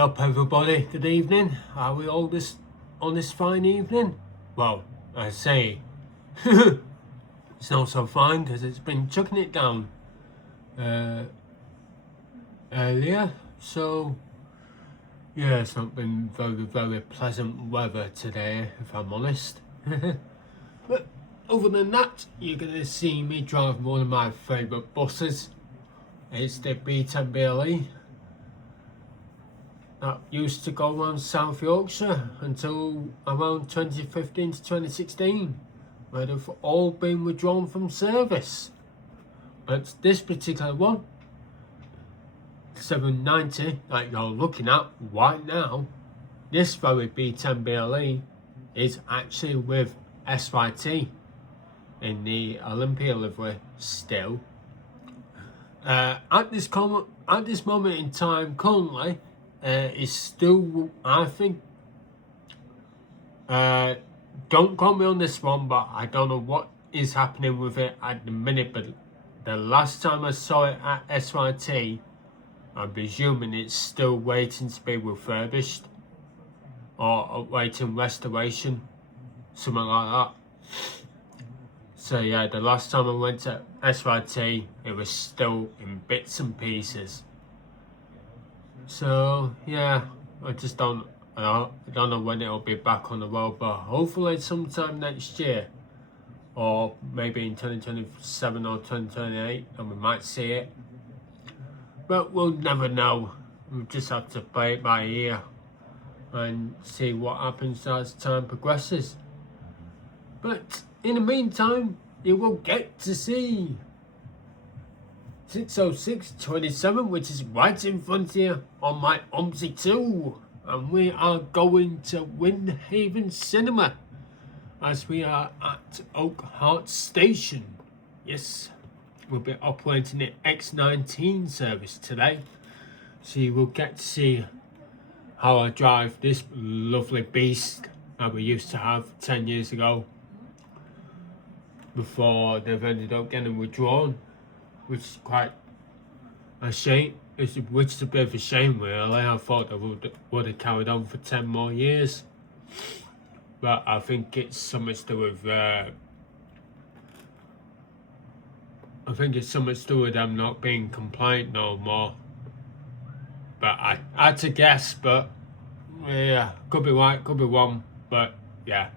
up everybody, good evening. Are we all on this fine evening? Well, I say it's not so fine because it's been chucking it down earlier, so yeah, it's not been very pleasant weather today, if I'm honest. But other than that, you're gonna see me drive one of my favourite buses. It's the B10BLE. That used to go around South Yorkshire until around 2015 to 2016, where they've all been withdrawn from service. But this particular one, 790 that you're looking at right now, this very B10BLE is actually with SYT in the Olympia livery still. At this moment in time, currently, is still, I think, don't quote me on this one, but I don't know what is happening with it at the minute, but the last time I saw it at SYT, I'm presuming it's still waiting to be refurbished or awaiting restoration, something like that. So yeah, the last time I went to SYT, it was still in bits and pieces. So yeah, I don't know when it'll be back on the road, but hopefully sometime next year, or maybe in 2027 or 2028, and we might see it. But we'll never know. We'll just have to play it by ear and see what happens as time progresses. But in the meantime, you will get to see 60627, which is right in front here on my OMSI 2, and we are going to Windhaven Cinema as we are at Oakheart station. Yes, we'll be operating the X19 service today, so you will get to see how I drive this lovely beast that we used to have 10 years ago before they've ended up getting withdrawn, which is quite a shame. Which is a bit of a shame, really. I thought they would have carried on for 10 more years, but I think it's something to do with them not being compliant no more. But I had to guess, but yeah, could be right, could be wrong, but yeah.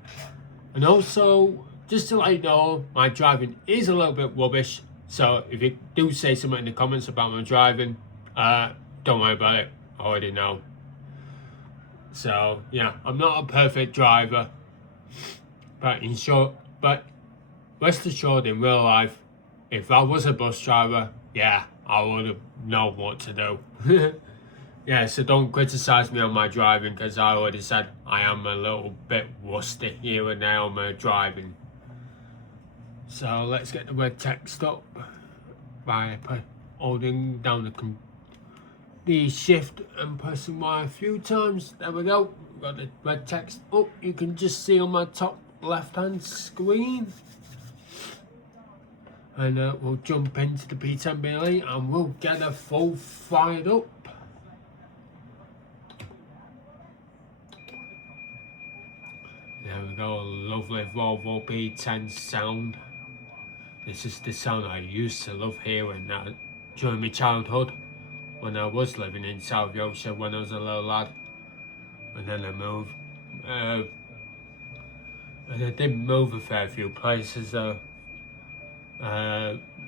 And also, just to let you know, my driving is a little bit rubbish. So if you do say something in the comments about my driving, don't worry about it. I already know. So yeah, I'm not a perfect driver, but rest assured, in real life, if I was a bus driver, yeah, I would have known what to do. Yeah, so don't criticize me on my driving, because I already said I am a little bit rusty here and there on my driving. So let's get the red text up by holding down the shift and pressing Y a few times. There we go. We've got the red text up. You can just see on my top left hand screen. And we'll jump into the B10BLE and we'll get her full fired up. There we go, a lovely Volvo B10 sound. This is the sound I used to love hearing during my childhood, when I was living in South Yorkshire when I was a little lad. And then I moved, and I did move a fair few places.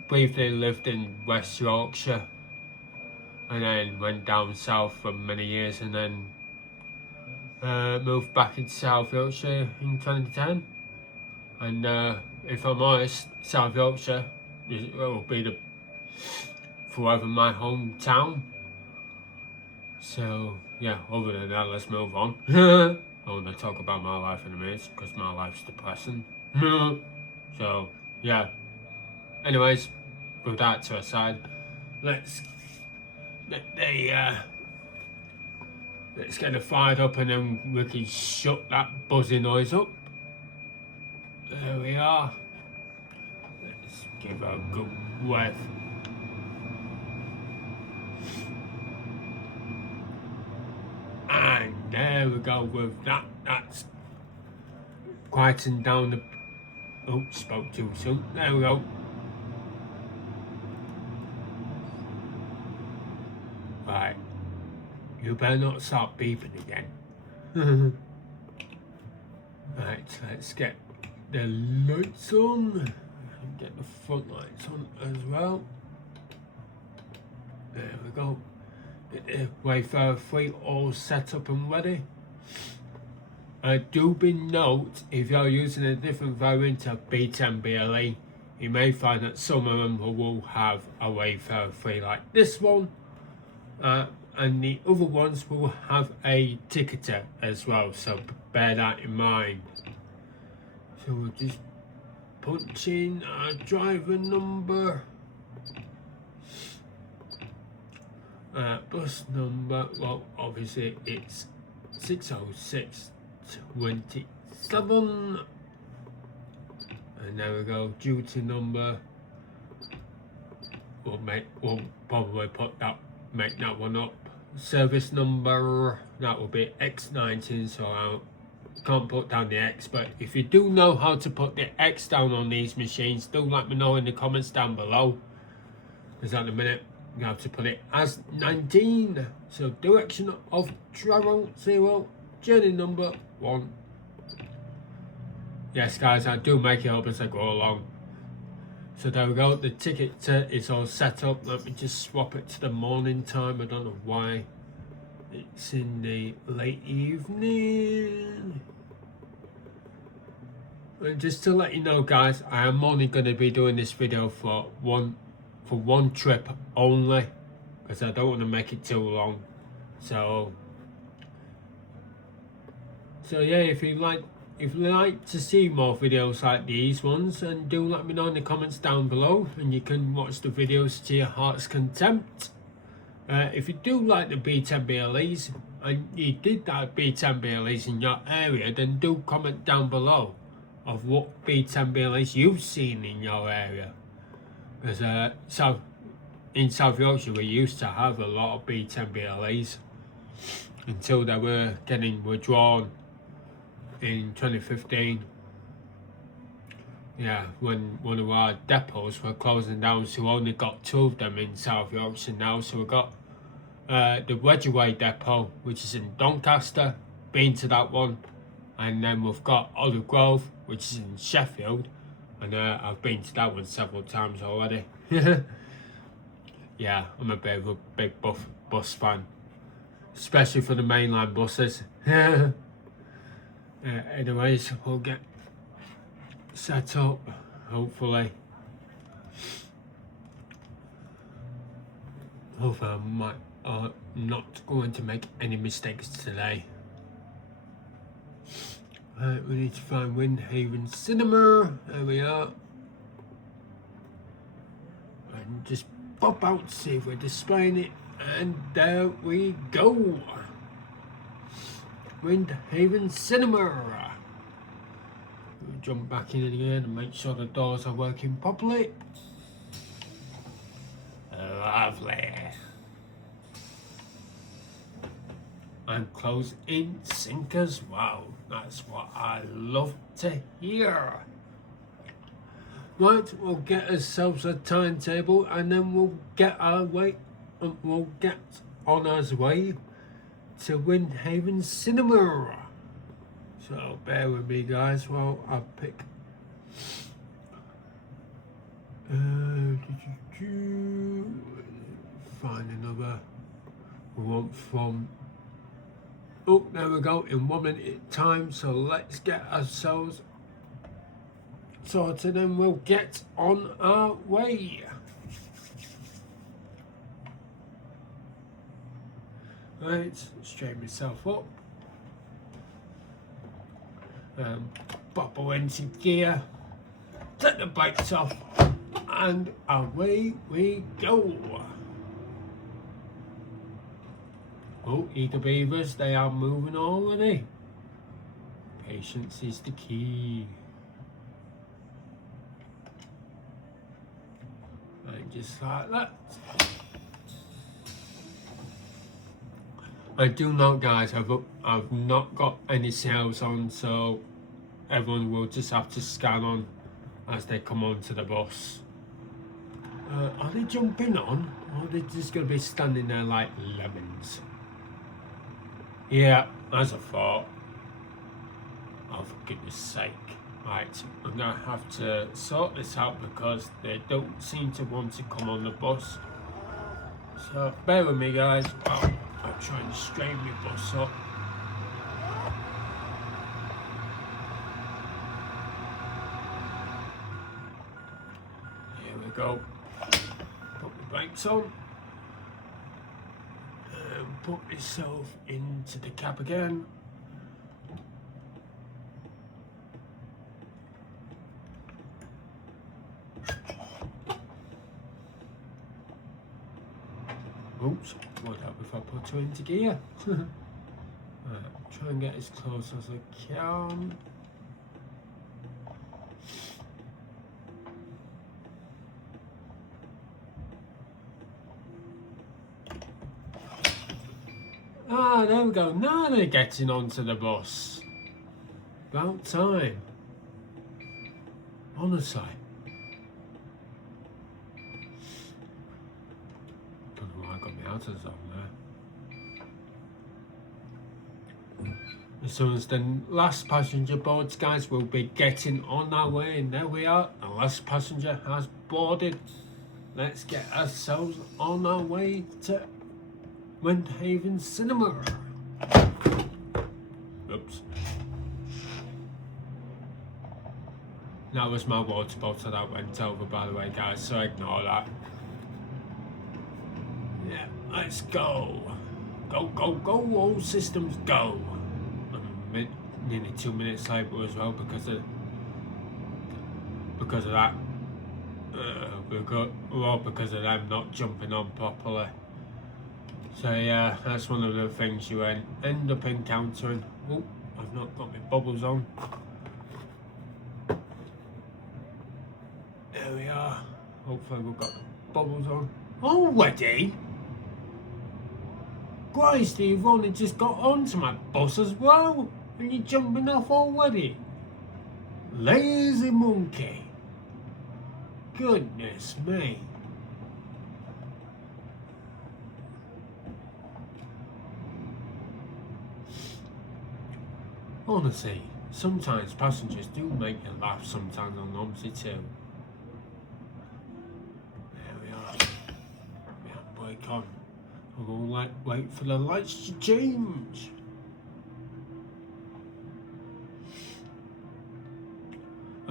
Briefly lived in West Yorkshire, and then went down south for many years, and then moved back into South Yorkshire in 2010. And if I'm honest, South Yorkshire will be forever my hometown. So yeah, other than that, let's move on. I want to talk about my life in a minute, because my life's depressing. So yeah, anyways, with that to aside, let's get it fired up, and then we can shut that buzzing noise up. There we are. Let's give her a good rev. There we go with that. That's quieting down the... Oh, spoke too soon. There we go. Right. You better not start beeping again. Right, let's get the lights on. Get the front lights on as well. There we go. Get the Wayfarer 3 all set up and ready. Do be note, if you're using a different variant of B10 BLE, you may find that some of them will have a Wayfarer 3 like this one, and the other ones will have a ticketer as well, so bear that in mind. So we'll just punch in our driver number, bus number. Well, obviously it's 60627, and there we go. Duty number. We'll probably make that one up. Service number, that will be X19, so I can't put down the X, but if you do know how to put the X down on these machines, do let me know in the comments down below, because at the minute you have to put it as 19. So direction of travel 0, journey number 1. Yes guys, I do make it up as I go along. So there we go, the ticket is all set up. Let me just swap it to the morning time. I don't know why it's in the late evening. And just to let you know guys, I am only going to be doing this video for one trip only, because I don't want to make it too long. So yeah, if you like to see more videos like these ones, and do let me know in the comments down below, and you can watch the videos to your heart's content. If you do like the B10 BLEs, and you did that B10 BLEs in your area, then do comment down below of what B10 BLEs you've seen in your area. Because in South Yorkshire we used to have a lot of B10 BLEs until they were getting withdrawn in 2015. Yeah, when one of our depots were closing down, so we only got 2 of them in South Yorkshire now. So we got the Wedgeway depot, which is in Doncaster, been to that one, and then we've got Olive Grove, which is in Sheffield, and I've been to that one several times already. Yeah, I'm a bit of a big bus fan, especially for the mainline buses. Anyways, we'll get set up, hopefully. Hopefully I'm not going to make any mistakes today. Right, we need to find Windhaven Cinema. There we are. And just pop out to see if we're displaying it. And there we go. Windhaven Cinema. We'll jump back in again and make sure the doors are working properly. Lovely. And close in sync as well. That's what I love to hear. Right, we'll get ourselves a timetable, and then we'll get on our way to Windhaven Cinema. So bear with me guys while I pick find another one from, oh there we go, in 1 minute time. So let's get ourselves sorted and we'll get on our way. Right, straighten myself up, pop her into gear, take the brakes off, and away we go. Oh, eager beavers, they are moving already. Patience is the key. And just like that. I do know, guys, I've not got any sales on, so everyone will just have to scan on as they come onto the bus. Are they jumping on, or are they just going to be standing there like lemons? Yeah, as I thought. Oh, for goodness sake. Right, I'm going to have to sort this out because they don't seem to want to come on the bus. So, bear with me, guys. I'll try and straighten my bus up. Here we go. Put the brakes on. And put myself into the cab again. Oops, what up if I put her into gear? Right, try and get as close as I can. Ah, there we go. Now they're getting onto the bus. About time. Honestly. Don't know why I got my outers on there. As soon as the last passenger boards, guys, we'll be getting on our way. And there we are. The last passenger has boarded. Let's get ourselves on our way to Windhaven Cinema. Oops. That was my water bottle that went over, by the way, guys, so ignore that. Yeah, let's go. Go, go, go, all systems go. I'm nearly 2 minutes late as well because of that. Because of them not jumping on properly. So yeah, that's one of the things you end up encountering. Oh, I've not got my bubbles on. There we are. Hopefully we've got the bubbles on. Already? Christ, you've only just got onto my bus as well, and you're jumping off already. Lazy monkey. Goodness me. Honestly, sometimes passengers do make you laugh sometimes on OMSI too. There we are. Yeah, brake on. We'll wait for the lights to change.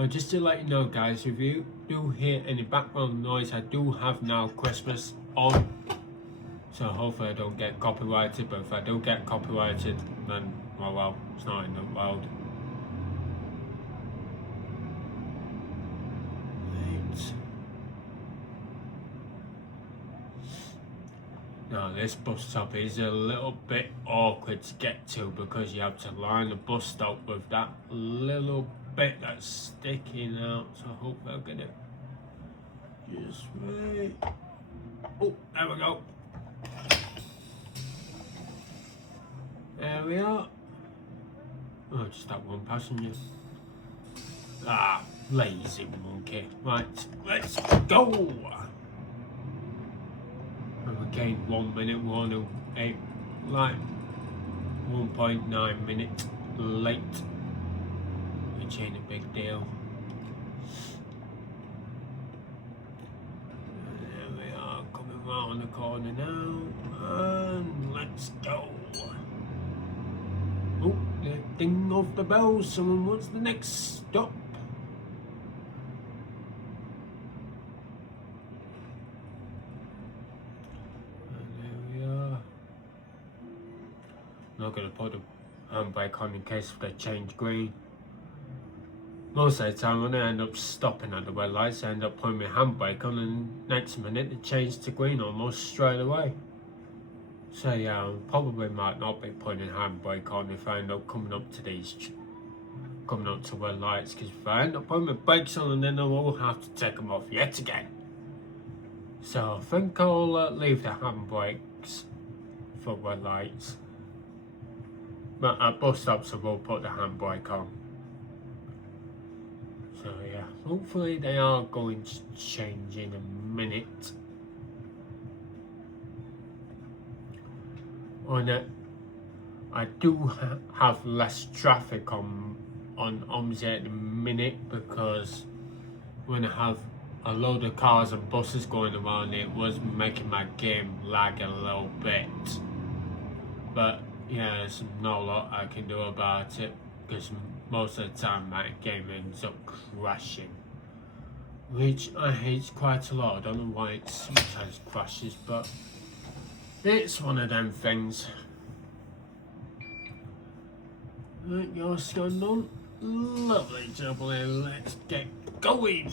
Just to let you know, guys, if you do hear any background noise, I do have now Christmas on. So hopefully I don't get copyrighted, but if I do get copyrighted, then well, it's not in the world. Right. Now this bus stop is a little bit awkward to get to because you have to line the bus stop with that little bit that's sticking out. So hopefully I'll get it just right. Oh, there we go. There we are. Oh, just that one passenger. Ah, lazy monkey. Right, let's go. And we gained 1 minute, 108, like 1.9 minutes late, which ain't a big deal. There we are, coming round the corner now, and let's go. Oh, the ding of the bell, someone wants the next stop. And there we are. Not going to put the handbrake on in case they change green. Most of the time when I end up stopping at the red lights, I end up putting my handbrake on and next minute it changes to green almost straight away. So yeah, I probably might not be putting handbrake on if I end up coming up to red lights, because if I end up putting my brakes on, and then I will have to take them off yet again. So I think I'll leave the handbrakes for red lights. But at bus stops I will put the handbrake on. So yeah, hopefully they are going to change in a minute. On it, I do have less traffic on OMSI at the minute, because when I have a load of cars and buses going around, it was making my game lag a little bit. But yeah, there's not a lot I can do about it, because most of the time my game ends up crashing, which I hate quite a lot. I don't know why it sometimes crashes, but it's one of them things. Right, you're scanned on. Lovely jubbly, let's get going.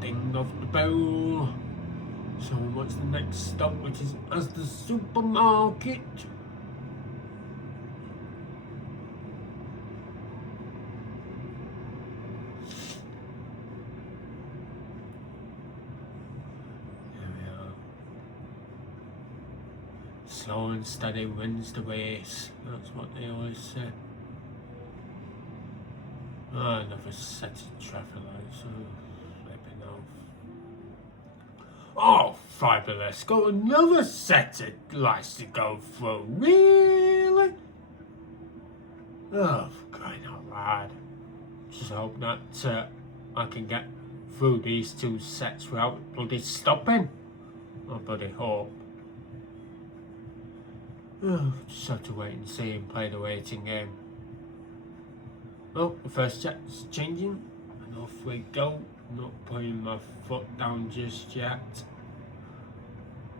Ding off the bell. So what's the next stop, which is as the supermarket? Slow and steady wins the race. That's what they always say. Ah, another set of traffic lights. Flipping off. Oh, fabulous. Got another set of lights to go through. Really? Oh, for crying out loud. Just hope that I can get through these two sets without bloody stopping. I bloody hope. Oh, just have to wait and see and play the waiting game. Oh, the first jet's changing, and off we go. Not putting my foot down just yet.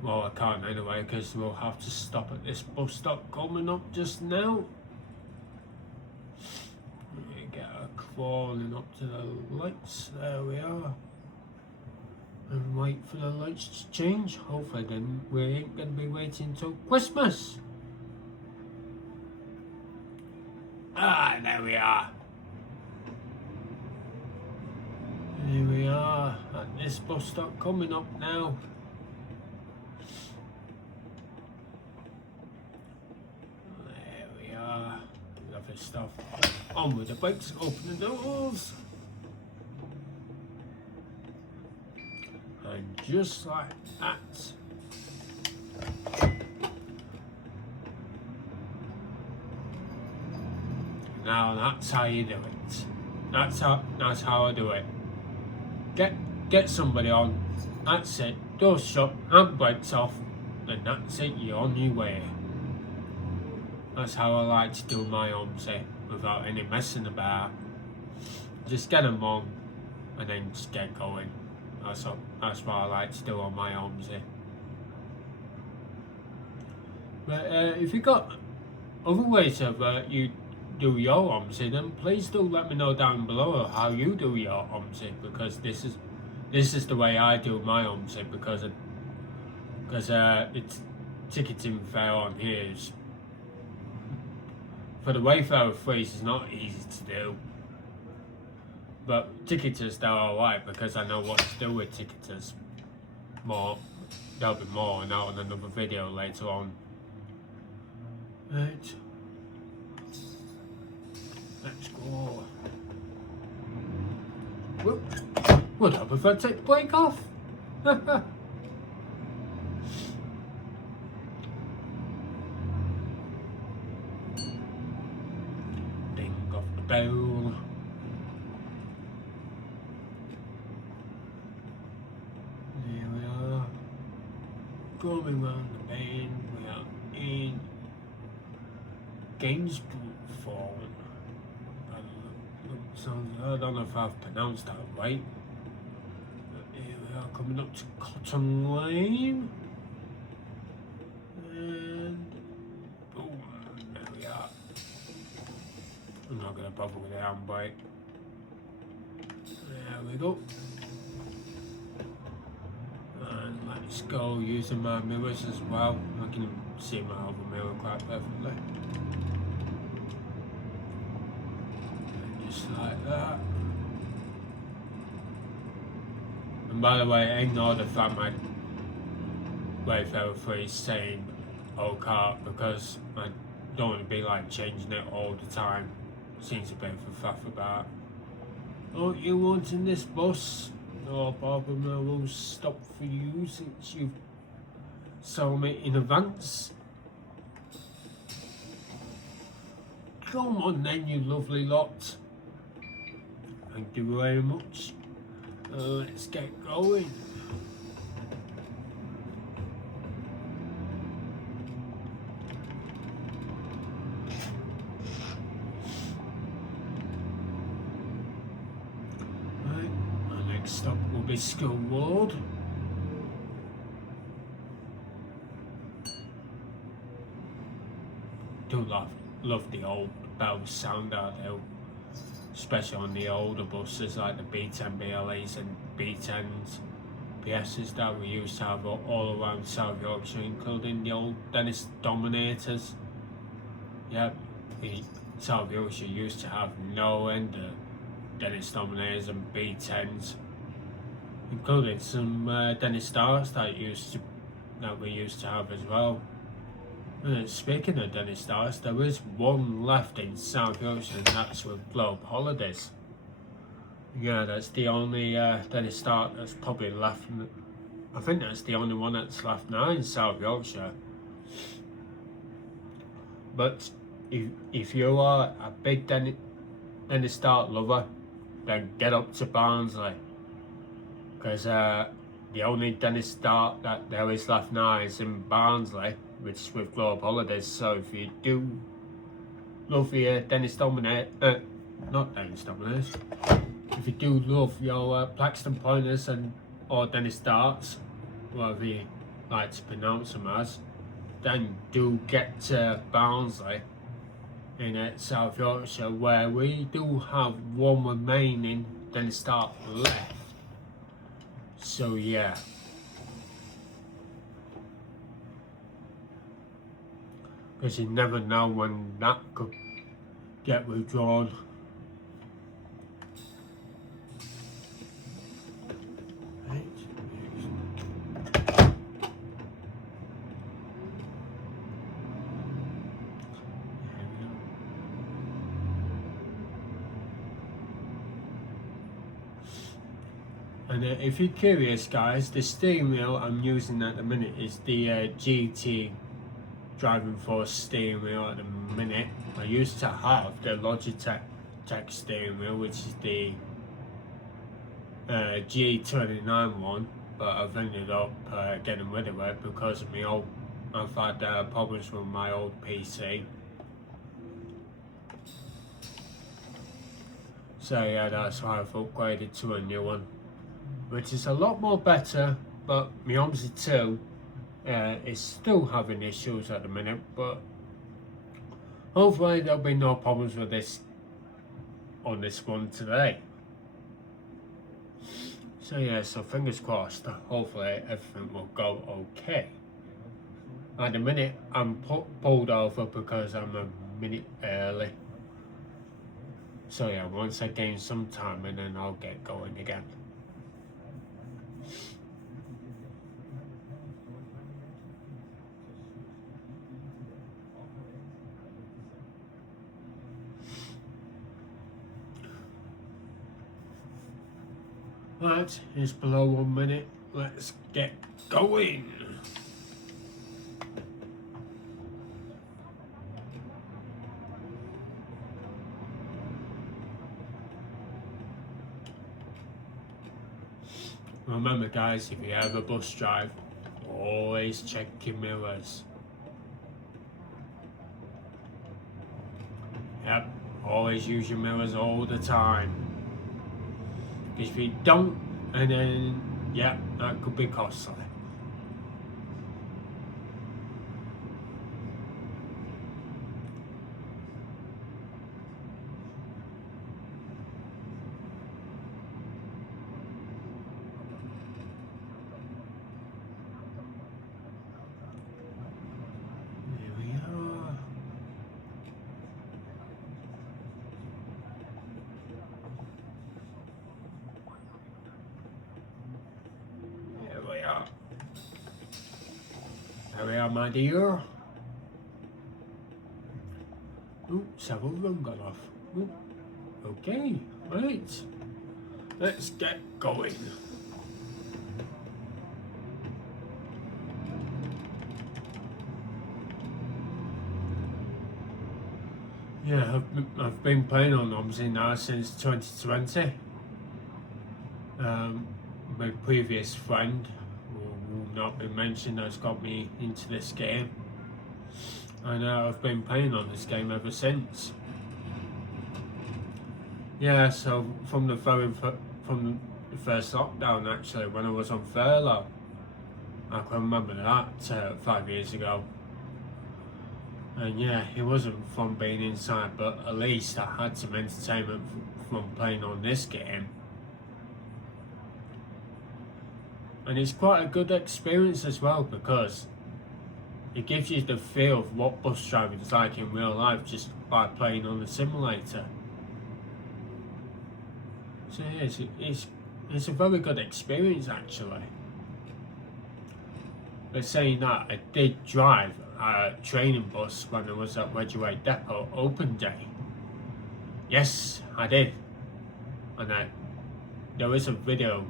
Well, I can't anyway, because we'll have to stop at this bus stop coming up just now. We get her crawling up to the lights. There we are. And wait for the lights to change. Hopefully then we ain't going to be waiting till Christmas. Ah, there we are. Here we are at this bus stop coming up now. There we are. Lovely stuff. On with the brakes, open the doors. And just like that. Now that's how you do it. That's how I do it. Get somebody on. That's it. Doors shut, handbrakes off, then that's it. You're on your way. That's how I like to do my OMSI without any messing about. Just get them on, and then just get going. That's what I like to do on my OMSI. But if you got other ways of you do your OMSI, then please do let me know down below how you do your OMSI, because this is the way I do my OMSI, because it's ticketing fare on here is, for the Wayfarer freeze is not easy to do, but ticketers they're alright, because I know what to do with ticketers. There'll be more on another video later on. Right. Let's go. Whoop. What up if I take the brake off? Ding off the bell. There we are. Going round the bend. We are in Grainsthorpe. I don't know if I've pronounced that right. But here we are coming up to Cotton Lane. And boom, there we are. I'm not going to bother with the handbrake. There we go. And let's go using my mirrors as well. I can see my other mirror quite perfectly. Just like that. And by the way, ignore the fact my Wayfarer 3 is saying Oakheart because I don't want to be like changing it all the time. Seems a bit of a faff about. Oh, you wanting this bus? No problem, I will stop for you since you've sold me in advance. Come on then, you lovely lot. Thank you very much. Let's get going. Right, our next stop will be School Road. Do love the old bell sound out there, especially on the older buses like the B10 BLEs and B10s, PSs that we used to have all around South Yorkshire, including the old Dennis Dominators. Yep, South Yorkshire used to have no end of Dennis Dominators and B10s, including some Dennis Starks that we used to have as well. Speaking of Dennis Starks, there is one left in South Yorkshire, and that's with Globe Holidays. Yeah, that's the only Dennis Stark that's probably left. I think that's the only one that's left now in South Yorkshire. But if you are a big Dennis Stark lover, then get up to Barnsley, because the only Dennis Stark that there is left now is in Barnsley, which is with Globe Holidays. So if you do love your Dennis Dominator, not Dennis Dominators, if you do love your Plaxton Pointers or Dennis Starks, whatever you like to pronounce them as, then do get to Barnsley in South Yorkshire, where we do have one remaining Dennis Stark left. So yeah. Because you never know when that could get withdrawn. Right. And if you're curious, guys, the steering wheel I'm using at the minute is the GT driving force steering wheel at the minute. I used to have the Logitech steering wheel, which is the G29 one, but I've ended up getting rid of it because of I've had problems with my old PC. So yeah, that's why I've upgraded to a new one, which is a lot more better. But my OMSI 2 is still having issues at the minute, but hopefully there'll be no problems with this on this one today. So yeah, so fingers crossed, hopefully everything will go okay. At the minute I'm pulled over because I'm a minute early. So yeah, once I gain some time and then I'll get going again. Right, it's below 1 minute. Let's get going. Remember guys, if you ever bus drive, always check your mirrors. Yep, always use your mirrors all the time. If you don't, and then, yeah, that could be costly. There we are. are, my dear. Oh, several of them got off. Ooh. Okay, right. Let's get going. Yeah, I've been playing on OMSI now since 2020. My previous friend, who will not be mentioned, has got me into this game, and I've been playing on this game ever since. Yeah, so from the first lockdown, actually, when I was on furlough, I can remember that 5 years ago. And yeah, it wasn't fun being inside, but at least I had some entertainment from playing on this game. And it's quite a good experience as well, because it gives you the feel of what bus driving is like in real life just by playing on the simulator. So yeah, it's a very good experience actually. But saying that, I did drive a training bus when I was at Wedgeway Depot open day. Yes, I did. And there is a video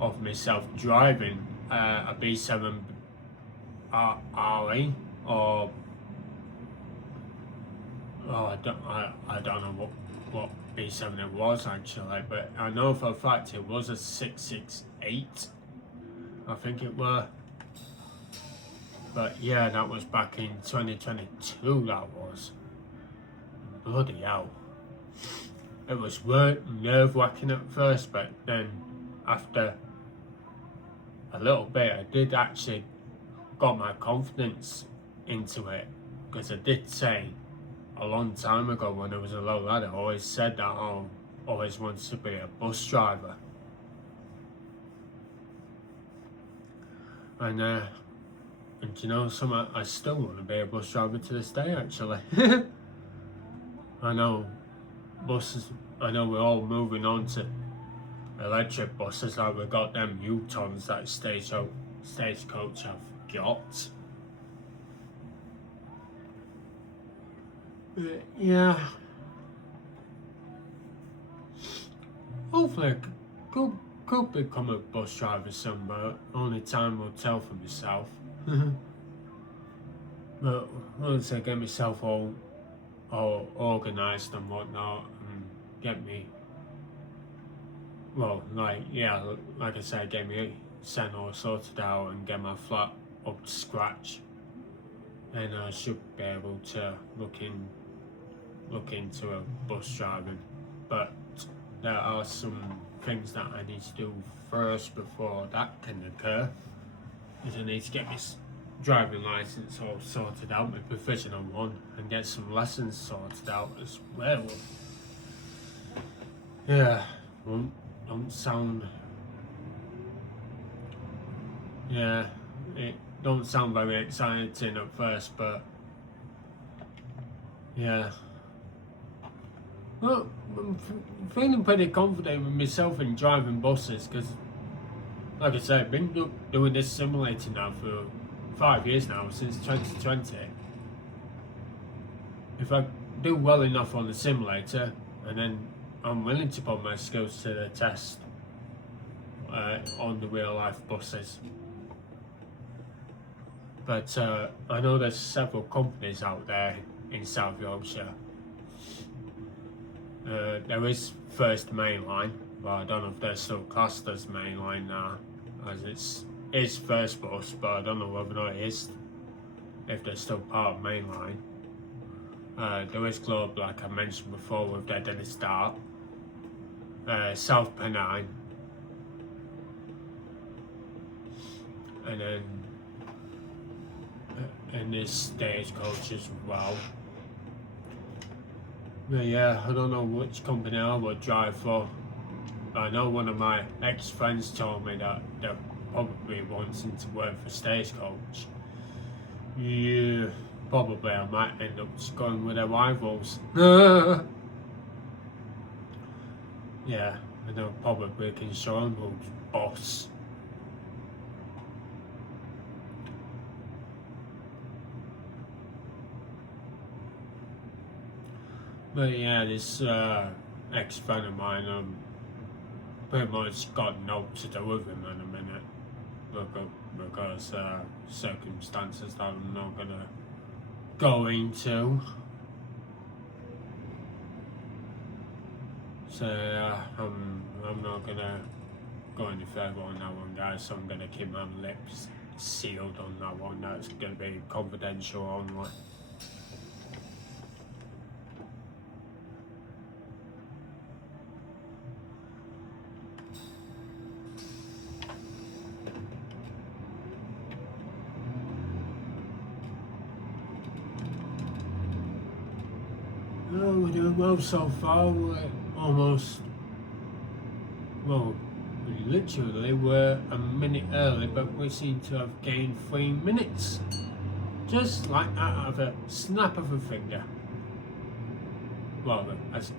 of myself driving a B7 RE, or I don't know what B7 it was actually, but I know for a fact it was a 668, I think it were. But yeah, that was back in 2022, that was. Bloody hell. It was nerve-wracking at first, but then after a little bit, I did actually got my confidence into it, because I did say a long time ago when I was a little lad, I always said that I always wanted to be a bus driver. And you know something, I still want to be a bus driver to this day actually. I know we're all moving on to electric buses, like we've got them Utons that Stagecoach have got. Yeah. Hopefully I could become a bus driver soon, but only time will tell for myself. But once I get myself all organised and whatnot, and get me, well, like I said, get me sent all sorted out and get my flat up to scratch, then I should be able to look into a bus driving. But there are some things that I need to do first before that can occur, because I need to get my driving license all sorted out, my provisional one, and get some lessons sorted out as well. Yeah, don't sound. Yeah, it don't sound very exciting at first, but yeah. Well, I'm feeling pretty confident with myself in driving buses, because, like I said, I've been doing this simulator now for 5 years now, since 2020. If I do well enough on the simulator, and then I'm willing to put my skills to the test on the real life buses. But I know there's several companies out there in South Yorkshire. There is First Mainline, but I don't know if they're still classed as Mainline now, as it's First Bus, but I don't know whether or not it is, if they're still part of Mainline. There is Globe, like I mentioned before, with their Dennis Dart. South Pennine, and then and there's Stagecoach as well. But yeah, I don't know which company I would drive for. I know one of my ex-friends told me that they're probably wanting to work for Stagecoach. Yeah, probably I might end up just going with their rivals. Yeah, and they'll probably can show them who's boss. But yeah, this ex-friend of mine, pretty much got no to do with him in a minute, because circumstances that I'm not gonna go into. So I'm not gonna go any further on that one, guys. So I'm gonna keep my lips sealed on that one. That's gonna be confidential only. We're doing well so far. We're almost, well, literally we're a minute early, but we seem to have gained 3 minutes. Just like that, out of a snap of a finger. Well, as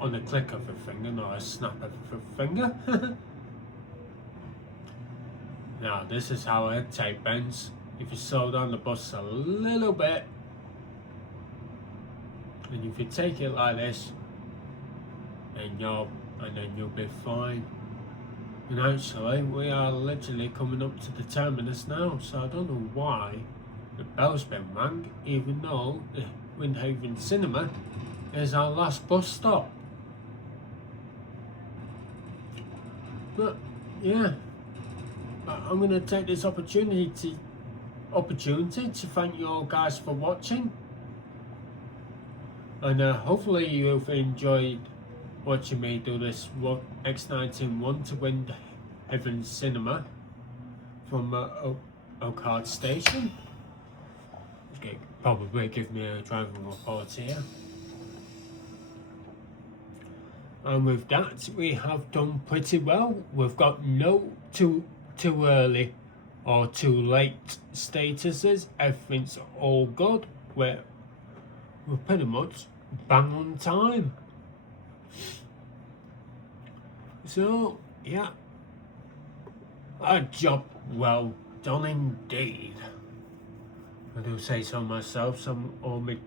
on a click of a finger, not a snap of a finger. Now, this is how a tape bends. If you slow down the bus a little bit, and if you take it like this, and then you'll be fine. And actually, we are literally coming up to the terminus now, so I don't know why the bell's been rang, even though the Windhaven Cinema is our last bus stop. But yeah, I'm going to take this opportunity to thank you all guys for watching. And hopefully you've enjoyed watching me do this X19 one to Windhaven Cinema from Oakheart station. Okay, probably give me a driving report here. And with that, we have done pretty well. We've got no too early or too late statuses. Everything's all good. We're pretty much bang on time. So yeah, a job well done indeed. I do say so myself. Some all my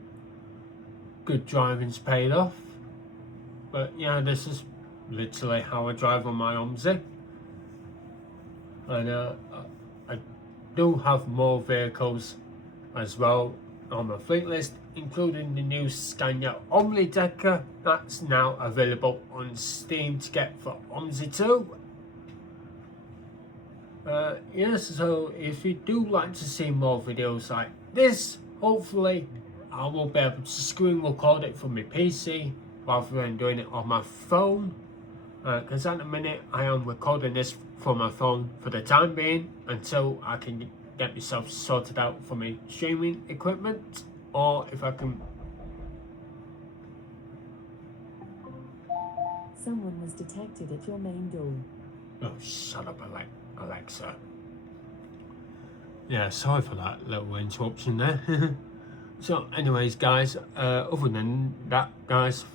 good driving's paid off. But yeah, this is literally how I drive on my OMSI. And I do have more vehicles as well on my fleet list, including the new Scania Omni Decker that's now available on Steam to get for OMSI 2. Yes, so if you do like to see more videos like this, hopefully I will be able to screen record it from my PC rather than doing it on my phone, because at the minute I am recording this from my phone for the time being until I can get myself sorted out for my streaming equipment, or if I can. Someone was detected at your main door. Oh, shut up, Alexa. Yeah, sorry for that little interruption there. So anyways guys, other than that guys,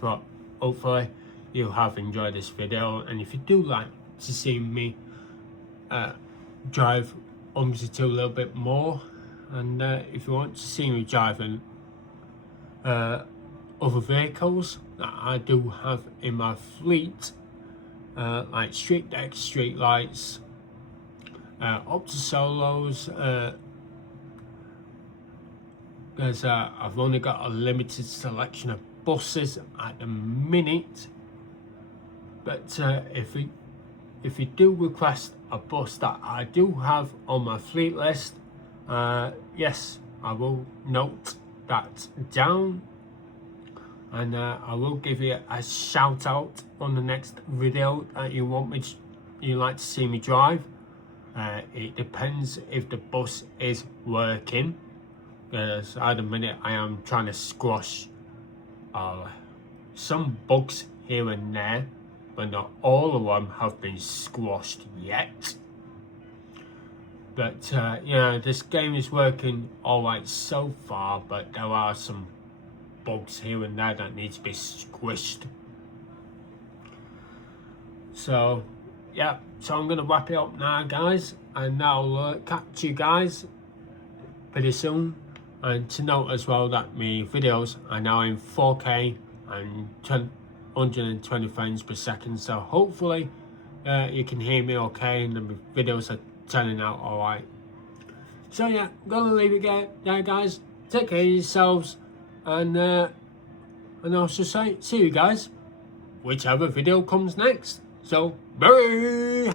hopefully you have enjoyed this video, and if you do like to see me drive OMSI 2 a little bit more, and if you want to see me driving other vehicles that I do have in my fleet, like street decks, street lights, Optisolos, because I've only got a limited selection of buses at the minute. But if you do request a bus that I do have on my fleet list, yes, I will note that down, and I will give you a shout out on the next video that you like to see me drive. It depends if the bus is working, because at the minute I am trying to squash some bugs here and there, but not all of them have been squashed yet. But yeah, this game is working alright so far, but there are some bugs here and there that need to be squished. So yeah, so I'm going to wrap it up now guys, and I'll catch you guys pretty soon. And to note as well that my videos are now in 4K and 120 frames per second. So hopefully you can hear me okay and the videos are turning out alright. So yeah, I'm gonna leave it there, guys. Take care of yourselves, and I'll just say see you guys whichever video comes next. So bye.